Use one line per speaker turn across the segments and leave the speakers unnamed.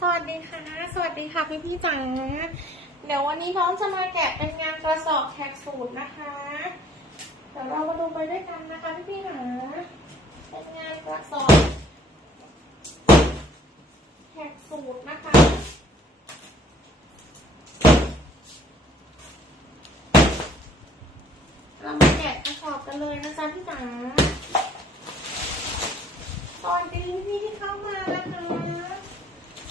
สวัสดีค่ะ สวัสดีค่ะพี่พี่จ๋า เดี๋ยววันนี้น้องจะมาแกะเป็นงานกระสอบแท็กสูตรนะคะ เดี๋ยวเรามาดูไปด้วยกันนะคะพี่พี่ๆจ๋าเป็นงานกระสอบแท็กสูตรนะคะเรามาแกะกระสอบกันเลยนะจ๊ะพี่จ๋าสวัสดีพี่ที่เข้ามานะคะ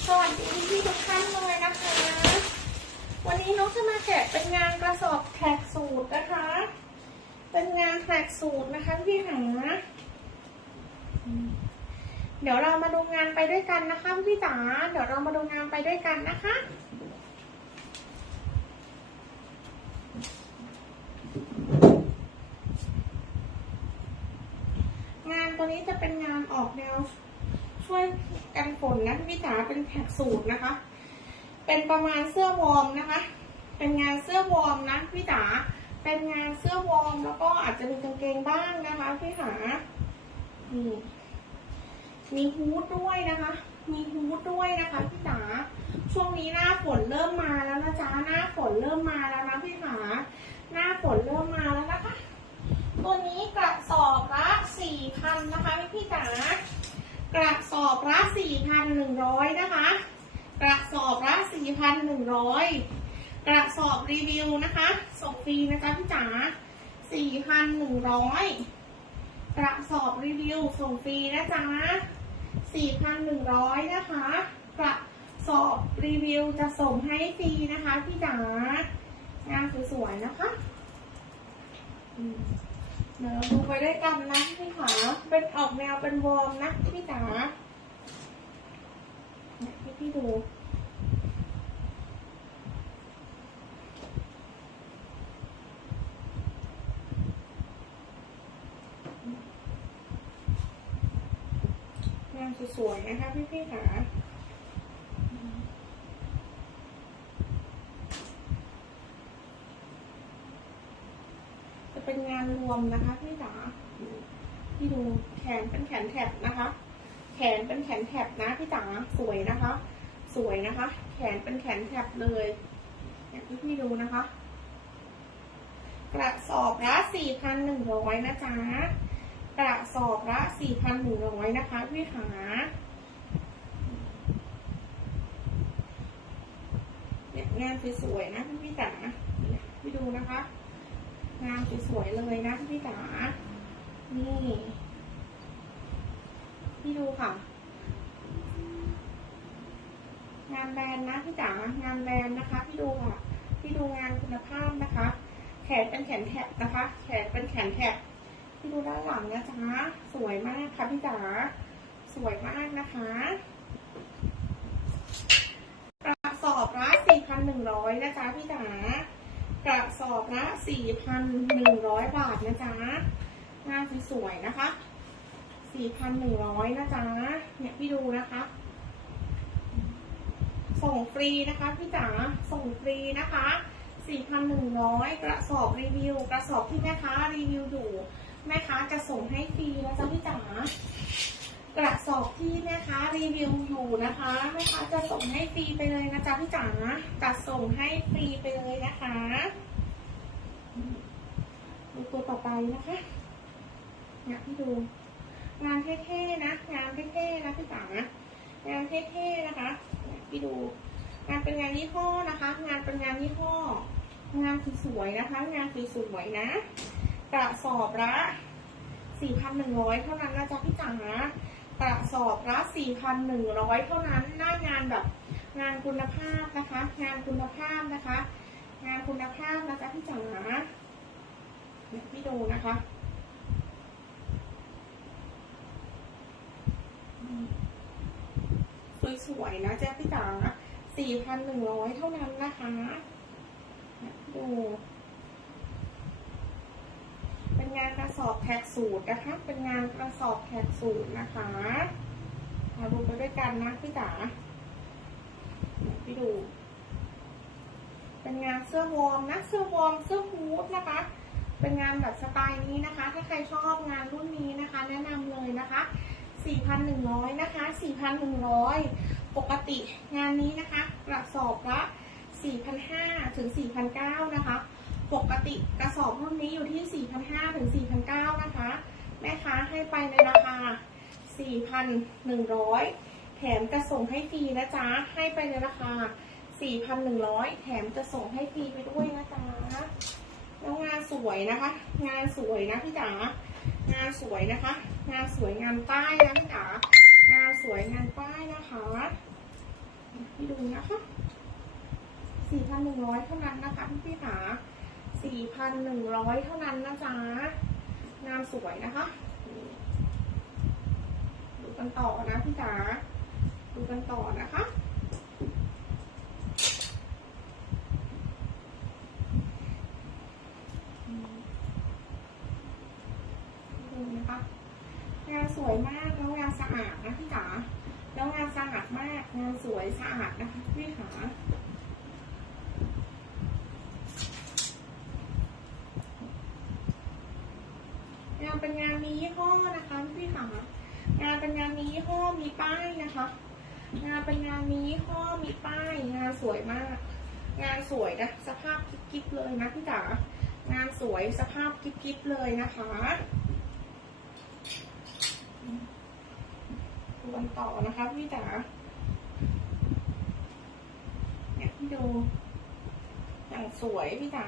สวัสดีพี่ๆทุกท่านเลยนะคะ วันนี้น้องจะมาแกะเป็นงานกระสอบแท็กสูตรนะคะ เป็นงานแท็กสูตรนะคะพี่หาอืมเดี๋ยวเรามาดูงานไปด้วยกันนะคะพี่จ๋า เดี๋ยวเรามาดูงานไปด้วยกันนะคะงานตัวนี้จะเป็นงานออกแนวช่วยกันฝนนะพี่จ๋าเป็นแท็กสูตรนะคะ เป็นประมาณเสื้อวอร์มนะคะ เป็นงานเสื้อวอร์มนะพี่จ๋า เป็นงานเสื้อวอร์มแล้วก็อาจจะมีกางเกงบ้างนะคะพี่ขานี่มีฮูดด้วยนะคะ มีฮูดด้วยนะคะพี่จ๋า ช่วงนี้หน้าฝนเริ่มมาแล้วนะจ๊ะ หน้าฝนเริ่มมาแล้วนะพี่ขา หน้าฝนเริ่มมาแล้วนะคะ ตัวนี้กระสอบละสี่พันนะคะพี่จ๋ากระสอบละ4,100นะคะ กระสอบละ4,100 กระสอบรีวิวนะคะส่งฟรีนะจ๊ะพี่จ๋า4,100 กระสอบรีวิวส่งฟรีนะจ๊ะ4,100 นะคะ กระสอบรีวิวจะส่งให้ฟรีนะคะพี่จ๋างานสวยๆนะคะเดี๋ยวดูไปด้วยกันนะพี่ขาเป็นออกแนวเป็นวอร์มนะพี่จ๋า เนี่ยพี่ดู งานสวยๆนะคะพี่พี่ขาจะเป็นงานรวมนะคะพี่จ๋าพี่ดูแขนเป็นแขนแถบนะคะ แขนเป็นแขนแถบนะพี่จ๋าสวยนะคะ สวยนะคะ แขนเป็นแขนแถบเลยอย่างที่พี่ดูนะคะ กระสอบละ4,100นหนึ่งร้อยนะจ๊ะกระสอบละ4,100นหนึ่งร้อยนะคะพี่ขาเนี่ยงานสวยๆนะพี่จ๋าพี่ดูนะคะ งานสวยๆเลยนะพี่จ๋านี่ พี่ดูค่ะ งานแบรนด์นะพี่จ๋างานแบรนด์นะคะพี่ดูค่ะ พี่ดูงานคุณภาพนะคะ แขนเป็นแขนแถบนะคะ แขนเป็นแขนแถบพี่ดูด้านหลังนะจ๊ะสวยมากค่ะพี่จ๋าสวยมากนะคะกระสอบละ4,100นหนึ่งร้อยนะจ๊ะพี่จ๋ากระสอบละ4,100บาทนะจ๊ะงานสวยๆนะคะ 4,100นหนึ่งร้อยนะจ๊ะ เนี่ยพี่ดูนะคะ ส่งฟรีนะคะพี่จ๋า ส่งฟรีนะคะ4,100กระสอบรีวิว กระสอบที่แม่ค้ารีวิวอยู่แม่ค้าจะส่งให้ฟรีนะจ๊ะพี่จ๋ากระสอบที่แม่ค้ารีวิวอยู่นะคะแม่ค้าจะส่งให้ฟรีไปเลยนะจ๊ะพี่จ๋าจัดส่งให้ฟรีไปเลยนะคะดูตัวต่อไปนะคะเนี่ยพี่ดู งานเท่ๆนะ งานเท่ๆนะพี่จ๋างานเท่ๆนะคะพี่ดู งานเป็นงานยี่ห้อนะคะ งานเป็นงานยี่ห้อ งานสวยๆนะคะ งานสวยๆนะ กระสอบละ4,100เท่านั้นนะจ๊ะพี่จ๋ากระสอบละ4,100เท่านั้น หน้างานแบบงานคุณภาพนะคะ งานคุณภาพนะคะ งานคุณภาพนะจ๊ะพี่จ๋านี่ยพี่ดูนะคะ สวยๆนะจ๊ะพี่จ๋า4,100เท่านั้นนะคะ ดู เป็นงานกระสอบแท็กสูตรนะคะ เป็นงานกระสอบแท็กสูตรนะคะมาดูไปด้วยกันนะพี่จ๋าพี่ดู เป็นงานเสื้อวอร์มนะเสื้อวอร์มเสื้อฮูดนะคะ เป็นงานแบบสไตล์นี้นะคะ ถ้าใครชอบงานรุ่นนี้นะคะ แนะนำเลยนะคะ 4,100 นะคะ 4,100 ปกติงานนี้นะคะ กระสอบละ 4,500 ถึง 4,900 นะคะ ปกติกระสอบรุ่นนี้อยู่ที่ 4,500 ถึง 4,900 นะคะ แม่ค้าให้ไปในราคา 4,100 แถมจะส่งให้ฟรีนะจ๊ะ ให้ไปในราคา 4,100 แถมจะส่งให้ฟรีไปด้วยนะจ๊ะแล้วงานสวยนะคะ งานสวยนะพี่จ๋า งานสวยนะคะ งานสวยงานป้ายนะพี่จ๋างานสวยงานป้ายนะคะพี่ดูนะคะ4,100เท่านั้นนะคะพี่พี่ขา4,100เท่านั้นนะจ๊ะงานสวยนะคะดูกันต่อนะพี่จ๋าดูกันต่อนะคะ ดูนะคะ งานส วยมากแล้วงานสะอาดนะพี่จ๋าแล้วงานสะอาดมากงานสวยสะอาดนะคะพี่ขางานเป็นงานมียี่ห้อนะคะพี่ขางานเป็นงานมียี่ห้อมีป้ายนะคะ งานเป็นงานมียี่ห้อมีป้าย งานสวยมาก งานสวยนะสภาพกิ๊บๆเลยนะพี่จ๋างานสวยสภาพกิ๊บๆเลยนะคะ ดูกันต่อนะคะพี่จ๋าเนี่ยพี่ดู อย่างสวยพี่จ๋า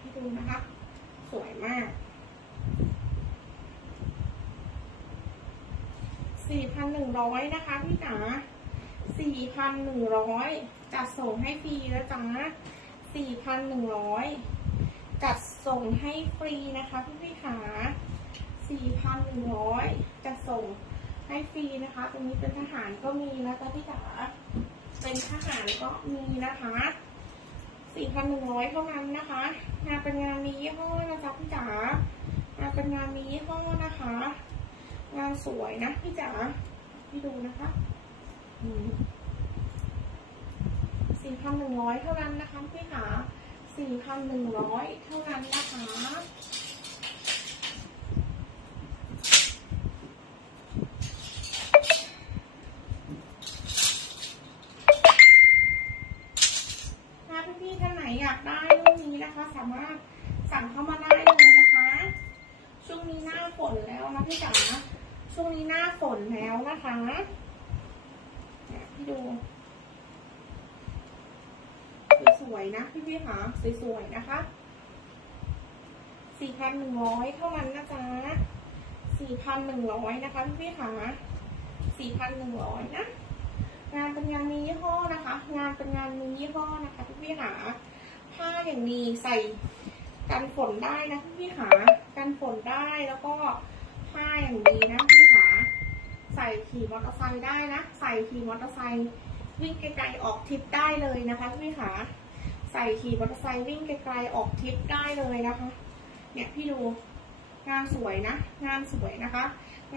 พี่ดูนะคะ สวยมากสี่พันหนึ่งร้อยนะคะพี่จ๋าสี่พันหนึ่งร้อยจัดส่งให้ฟรีแล้วจ้าสี่พันหนึ่งร้อย จัดส่งให้ฟรีนะคะพี่พี่ขา4,100จัดส่งให้ฟรีนะคะตรงนี้เป็นทหารก็มีนะจ๊ะพี่จ๋าเป็นทหารก็มีนะคะ4,100เท่านั้นนะคะงานเป็นงานมียี่ห้อนะจ๊ะพี่จ๋างานเป็นงานมียี่ห้อนะคะ งานสวยนะพี่จ๋าพี่ดูนะคะ4,100เท่านั้นนะคะพี่ขา 4,100 เท่านั้นนะคะ ถ้าพี่ๆท่านไหนอยากได้รุ่นนี้นะคะ สามารถสั่งเข้ามาได้เลยนะคะ ช่วงนี้หน้าฝนแล้วนะพี่จ๋าช่วงนี้หน้าฝนแล้วนะคะเนี่ยพี่ดู ส วยๆนะพี่พี่ๆค่ะสวยๆนะคะ 4,100 เท่านั้นนะจ๊ะ 4,100 นะคะพี่พี่ๆค่ะ 4,100 นะ งานเป็นงานมียี่ห้อนะคะ งานเป็นงานมียี่ห้อนะคะพี่พี่ๆค่ะ ผ้าอย่างดีใส่กันฝนได้นะพี่พี่ๆค่ะ กันฝนได้แล้วก็ผ้าอย่างดีนะพี่ค่ะ ใส่ขี่มอเตอร์ไซค์ได้นะ ใส่ขี่มอเตอร์ไซค์วิ่งไกลๆออกทริปได้เลยนะคะพี่พี่ๆค่ะ ใส่ขี่มอเตอร์ไซค์วิ่งไกลๆออกทริปได้เลยนะคะ เนี่ยพี่ดูงานสวยนะ งานสวยนะคะ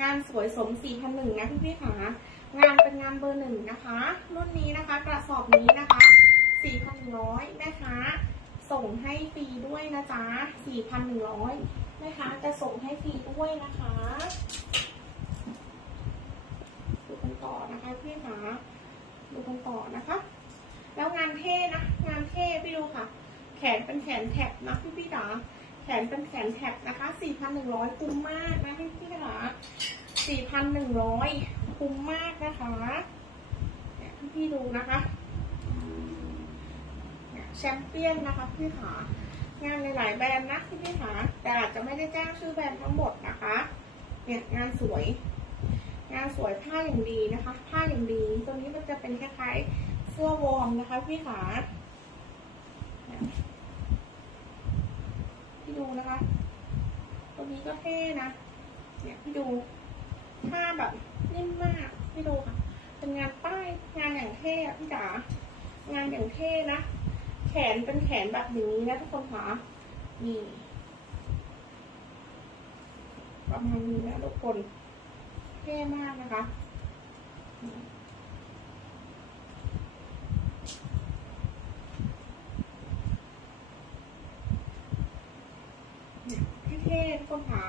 งานสวยสม4,001นะพี่พี่ๆค่ะงานเป็นงานเบอร์หนึ่งนะคะ รุ่นนี้นะคะกระสอบนี้นะคะ4,100นะคะ ส่งให้ฟรีด้วยนะจ๊ะ4,100นะคะจะส่งให้ฟรีด้วยนะคะดูกันต่อนะคะพี่คะดูกันต่อนะคะ แล้วงานเท่นะ งานเท่พี่ดูค่ะ แขนเป็นแขนแท็บนะพี่พี่จ๋าแขนเป็นแขนแท็บนะคะ 4,100 คุ้มมากนะพี่พี่จ๋า4,100 คุ้มมากนะคะเนี่ยพี่ดูนะคะเนี่ยแชมเปี้ยนนะคะพี่ขางานหลายๆแบรนด์นะพี่พี่ขาแต่อาจจะไม่ได้แจ้งชื่อแบรนด์ทั้งหมดนะคะ เนี่ยงานสวย งานสวยผ้าอย่างดีนะคะ ผ้าอย่างดี ตัวนี้มันจะเป็นคล้ายๆ เสื้อวอร์มนะคะพี่ขานี่พี่ดูนะคะ ตัวนี้ก็เท่นะ เนี่ยพี่ดูผ้าแบบนิ่มมากพี่ดูค่ะ เป็นงานป้ายงานอย่างเท่อะพี่จ๋างานอย่างเท่นะ แขนเป็นแขนแบบนี้นะทุกคนค่ะนี่ประมาณนี้นะทุกคน เท่มากนะคะเนี่ยเท่ๆทุก คนค่ะ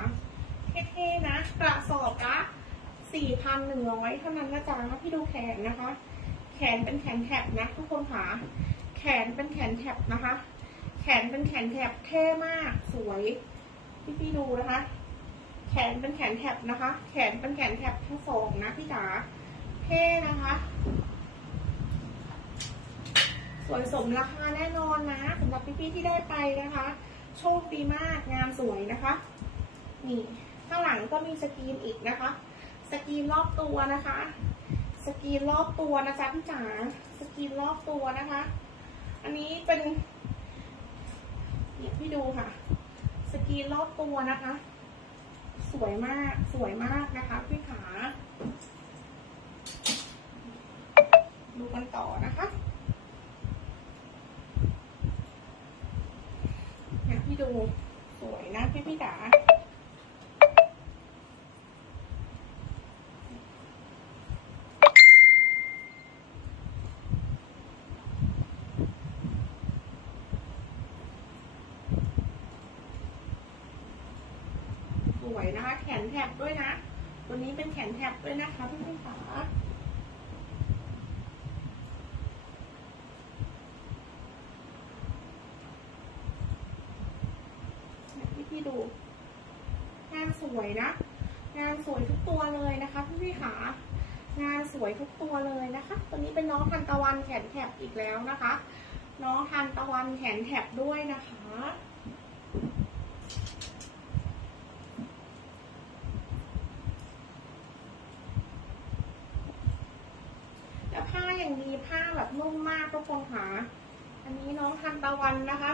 เท่ๆนะ กระสอบละพันหนึ่งร้อยเท่านั้นนะจ๊ะพี่ดูแขนนะคะ แขนเป็นแขนแถบนะทุกคนค่ะแขนเป็นแขนแถบนะคะ แขนเป็นแขนแถบเท่มากสวย พี่พี่ดูนะคะ แขนเป็นแขนแถบนะคะ แขนเป็นแขนแถบทั้งสองนะพี่จ๋าเท่นะคะสวยสมราคาแน่นอนนะสำหรับพี่ๆที่ได้ไปนะคะ โชคดีมากงานสวยนะคะ นี่ข้างหลังก็มีสกรีนอีกนะคะ สกรีนรอบตัวนะคะ สกรีนรอบตัวนะจ๊ะพี่จ๋าสกรีนรอบตัวนะคะ อันนี้เป็นเนี่ยพี่ดูค่ะ สกรีนรอบตัวนะคะ สวยมากสวยมากนะคะพี่ขาดูกันต่อนะคะเนี่ยพี่ดูสวยนะพี่พี่จ๋า นะคะ แขนแถบด้วยนะ ตัวนี้เป็นแขนแถบด้วยนะคะพี่พี่าเนี่ยพี่พี่ดู งานสวยนะ งานสวยทุกตัวเลยนะคะพี่พี่ขางานสวยทุกตัวเลยนะคะ ตัวนี้เป็นน้องทันตะวันแขนแถบอีกแล้วนะคะ น้องทันตะวันแขนแถบด้วยนะคะ แล้วผ้า อย่างดีผ้าแบบนุ่มมากทุกคนค่ะอันนี้น้องทันตะวันนะคะ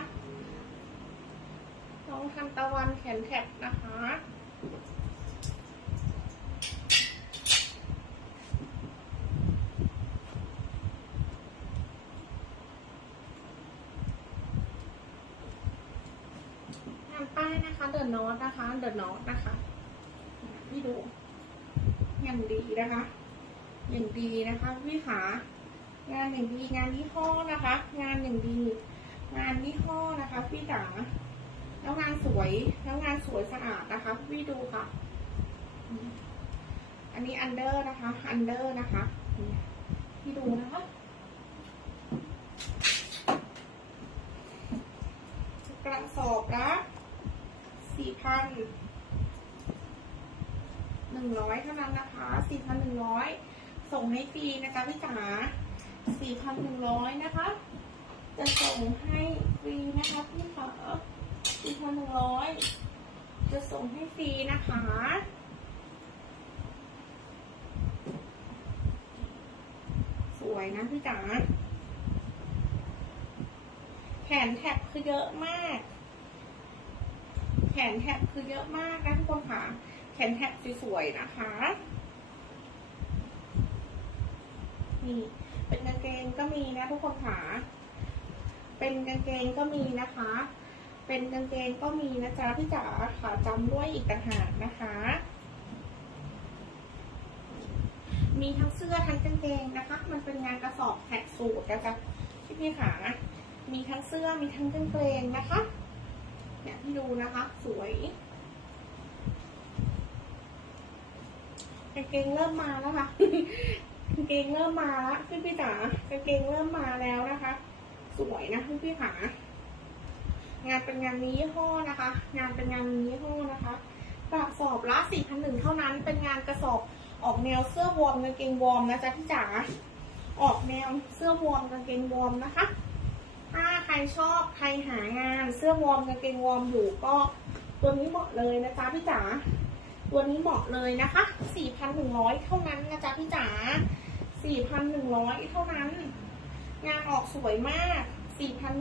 น้องทันตะวันแขนแถบนะคะงานป้ายนะคะเดินนอตนะคะ เดินนอตนะคะพี่ดูอย่างดีนะคะอย่างดีนะคะพี่ขา งานอย่งดีงานยี่ห้อนะคะ งานอย่งดีงานยี่ห้อนะคะ พี่จ๋าแล้วงานสวยแล้วงานสวยสะอาดนะคะ พี่ดูค่ะ อันนี้อันเดอร์นะคะอันเดอร์นะคะพี่ดูนะคะกระสอบละสี่พันหนึ่งร้อยเท่านั้นนะคะสี่พันหนึ่งร้อยส่งให้ฟรีนะคะพี่จ๋า สี่พันหนึ่งร้อยนะคะ จะส่งให้ฟรีนะคะพี่ขาสี่พันหนึ่งร้อยจะส่งให้ฟรีนะคะสวยนะพี่จ๋าแขนแท็บคือเยอะมาก แขนแท็บคือเยอะมากนะทุกคนค่ะ แขนแท็บสวยๆนะคะ นี่ เป็นกางเกงก็มีนะทุกคนค่ะ เป็นกางเกงก็มีนะคะ เป็นกางเกงก็มีนะจ๊ะพี่จ๋าขาจำด้วยอีกต่างหากนะคะ มีทั้งเสื้อทั้งกางเกงนะคะ มันเป็นงานกระสอบแท็กสูตรนะคะพี่พี่ขามีทั้งเสื้อมีทั้งกางเกงนะคะ เนี่ยพี่ดูนะคะ สวยกางเกงเริ่มมาแล้วค่ะ กางเกงเริ่มมาแล้วพี่พี่จ๋ากางเกงเริ่มมาแล้วนะคะ สวยนะพี่พี่ขางานเป็นงานนี้ยี่ห้อนะคะ งานเป็นงานนี้ยี่ห้อนะคะกระสอบละสี่พันหนึ่งเท่านั้นเป็นงานกระสอบออกแนวเสื้อวอร์มกางเกงวอร์มนะจ๊ะพี่จ๋าออกแนวเสื้อวอร์มกางเกงวอร์มนะคะถ้าใครชอบใครหางานเสื้อวอร์มกางเกงวอร์มอยู่ก็ตัวนี้เหมาะเลยนะจ๊ะพี่จ๋าตัวนี้เหมาะเลยนะคะ 4,100 เท่านั้นนะจ๊ะพี่จ๋า 4,100 เท่านั้น งานออกสวยมาก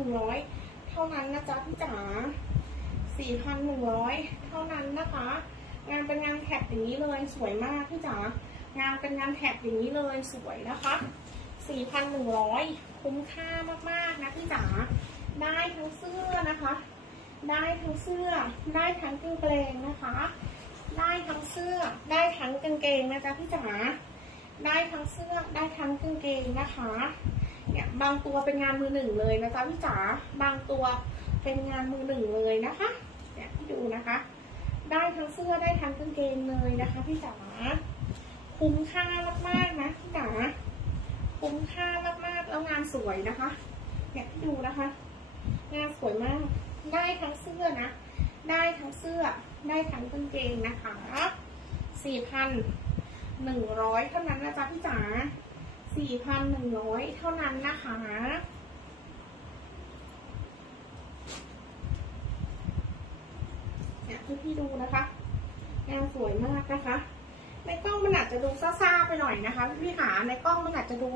4,100 เท่านั้นนะจ๊ะพี่จ๋า 4,100 เท่านั้นนะคะ งานเป็นงานแท็บอย่างนี้เลย สวยมากพี่จ๋า งานเป็นงานแท็บอย่างนี้เลยสวยนะคะ 4,100 คุ้มค่ามากๆนะพี่จ๋า ได้ทั้งเสื้อนะคะ ได้ทั้งเสื้อ ได้ทั้งกางเกงนะคะ ได้ทั้งเสื้อ ได้ทั้งกางเกงนะจ๊ะพี่จ๋า ได้ทั้งเสื้อได้ทั้งกางเกงนะคะเนี่ยบางตัวเป็นงานมือหนึ่งเลยนะจ๊ะพี่จ๋าบางตัวเป็นงานมือหนึ่งเลยนะคะเนี่ยพี่ดูนะคะ ได้ทั้งเสื้อได้ทั้งกางเกงเลยนะคะ พี่จ๋าคุ้มค่ามากๆนะพี่จ๋าคุ้มค่ามากๆแล้วงานสวยนะคะเนี่ยพี่ดูนะคะ งานสวยมาก ได้ทั้งเสื้อนะ ได้ทั้งเสื้อได้ทั้งกางเกงนะคะสี่พัน หนึ่งร้อยเท่านั้นนะจ๊ะพี่จ๋าสี่พันหนึ่งร้อยเท่านั้นนะคะเนี่ยที่พี่ดูนะคะงานสวยมากนะคะ ในกล้องมันอาจจะดูซ่าๆไปหน่อยนะคะพี่ขาในกล้องมันอาจจะดู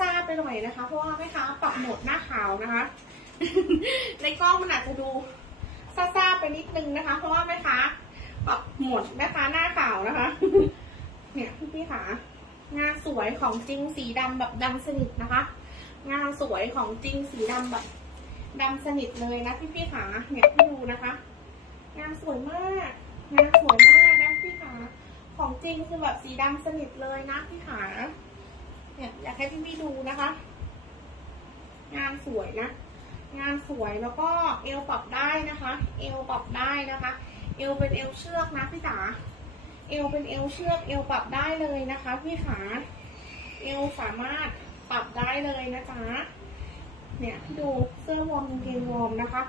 ซ่าๆไปหน่อยนะคะ เพราะว่าแม่ค้าปรับหมดหน้าขาวนะคะ ในกล้องมันอาจจะดูซ่าๆไปนิดนึงนะคะ เพราะว่าแม่ค้าปรับหมดแม่ค้าหน้าขาวนะคะ เนี่ยพี่พี่ขางานสวยของจริงสีดำแบบดำสนิทนะคะ งานสวยของจริงสีดำแบบดำสนิทเลยนะพี่พี่ขาเนี่ยพี่ดูนะคะ งานสวยมากงานสวยมากนะพี่ขาของจริงคือแบบสีดำสนิทเลยนะพี่ขาเนี่ยอยากให้พี่พี่ดูนะคะ งานสวยนะ งานสวยแล้วก็เอวปรับได้นะคะ เอวปรับได้นะคะ เอวเป็นเอวเชือกนะพี่จ๋า เอวเป็นเอวเชือกเอวปรับได้เลยนะคะพี่ขาเอวสามารถปรับได้เลยนะจ๊ะเนี่ยพี่ดูเสื้อวอร์มกางเกงวอร์มนะคะ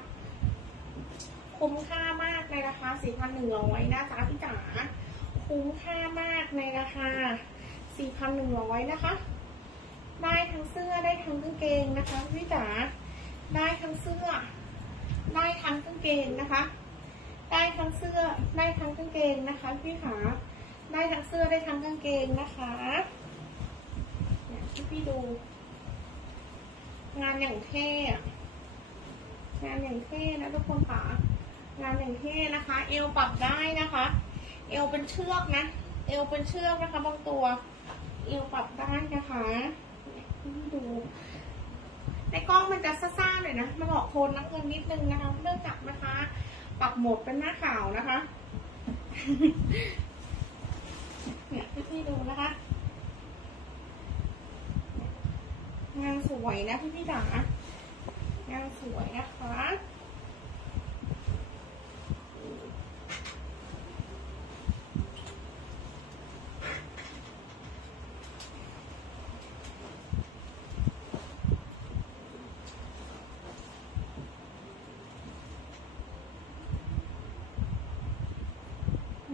คุ้มค่ามากในราคา 4,100นะจ๊ะพี่จ๋าคุ้มค่ามากในราคา 4,100 นะคะ ได้ทั้งเสื้อได้ทั้งกางเกงนะคะพี่จ๋าได้ทั้งเสื้อ ได้ทั้งกางเกงนะคะ ได้ทั้งเสื้อได้ทั้งกางเกงนะคะพี่ขาได้ทั้งเสื้อได้ทั้งกางเกงนะคะเนี่ยที่พี่ดู งานอย่างเท่งานอย่างเท่นะทุกคนค่ะงานอย่างเท่นะคะ เอวปรับได้นะคะ เอวเป็นเชือกนะ เอวเป็นเชือกนะคะบางตัว เอวปรับได้นะคะเนี่ยให้ดูในกล้องมันจะซ่าๆหน่อยนะมันอกโทนน้ำเงินนิดนึงนะคะเนื่องจากนะคะ ปักหมดเป็นหน้าข่าวนะคะ เนี่ยพี่ๆดูนะคะ งานสวยนะพี่พี่ๆจ๋างานสวยนะคะ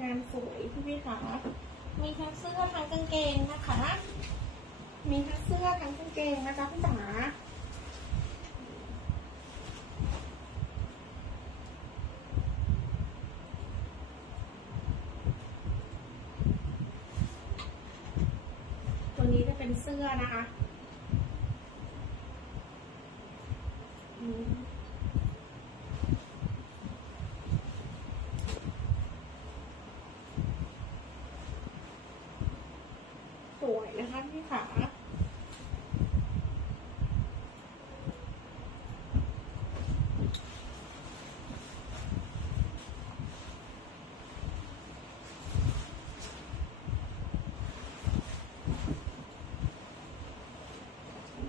งานสวยพี่พี่คะมีทั้งเสื้อทั้งกางเกงนะคะ มีทั้งเสื้อทั้งกางเกงนะจ๊ะพี่จ๋าตัวนี้จะ เสื้อนะคะอืม สวยนะคะพี่ขา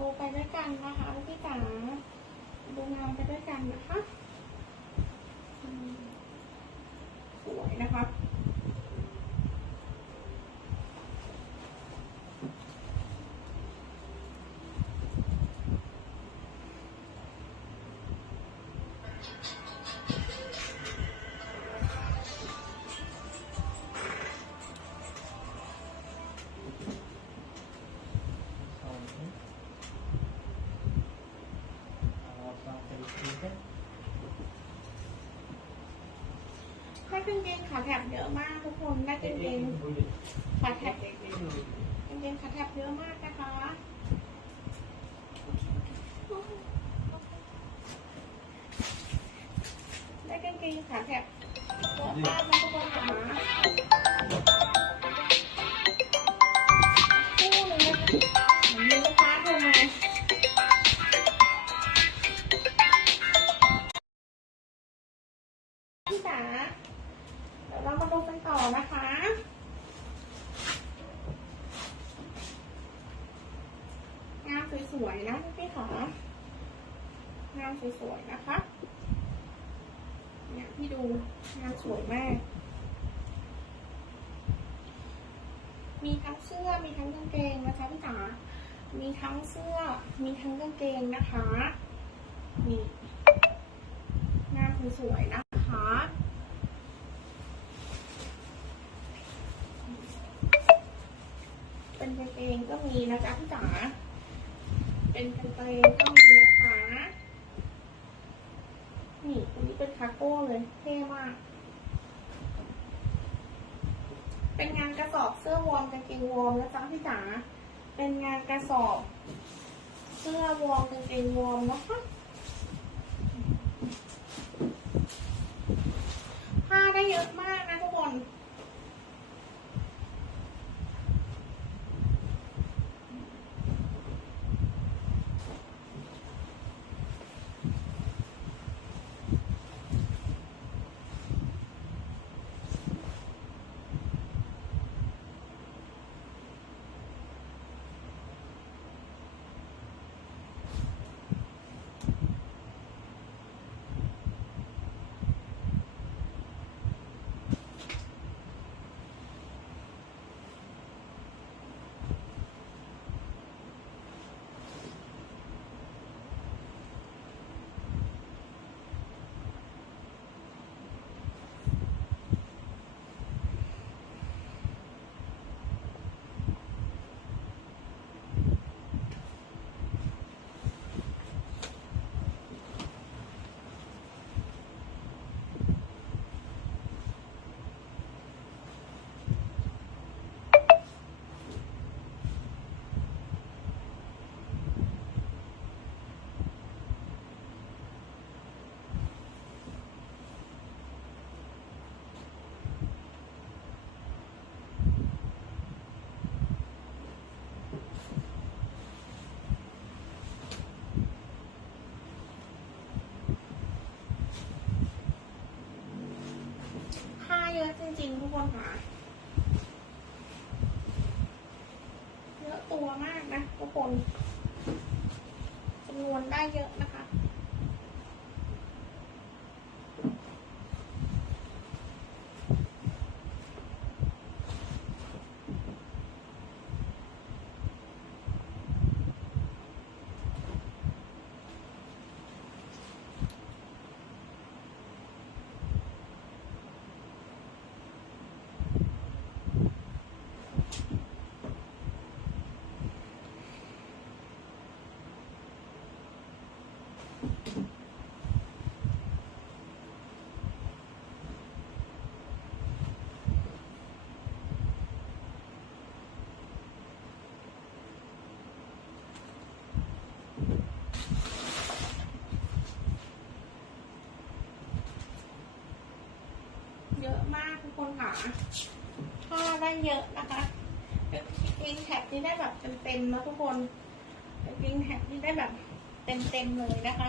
ดู ไปด้วยกันนะคะพี่จ๋าดูงานไปด้วยกันนะคะ สวยนะคะ กางเกงขาแถบเยอะมากทุกคนได้กางเกงขาแถบกางเกงขาแถบเยอะมาก มีทั้งกางเกงนะจ๊ะพี่จ๋ามีทั้งเสื้อ มีทั้งกางเกงนะคะ นี่ หน้าคือสวยนะคะเป็นกางเกงก็มีนะจ๊ะพี่จ๋าเป็นกางเกงก็มีนะคะ นี่อันนี้เป็นคาร์โก้เลย เท่มาก เป็นงานกระสอบเสื้อวอร์มกางเกงวอร์มนะจ๊ะพี่จ๋า เป็นงานกระสอบ เสื้อวอร์มกางเกงวอร์มนะคะผ้าได้เยอะมาก จริงทุกคนค่ะเยอะตัวมากนะทุกคนจำนวนได้เยอะนะ คนค่ะผ้าได้เยอะนะคะเป็นวิงแท็บที่ได้แบบเต็มๆนะทุกคนเป็นวิงแท็บที่ได้แบบเต็มๆเลยนะคะ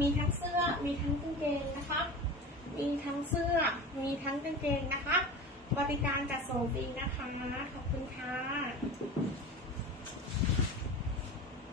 มีทั้งเสื้อ มีทั้งกางเกงนะคะ มีทั้งเสื้อ มีทั้งกางเกงนะคะ บริการจัดส่งฟรีนะคะ ขอบคุณค่ะ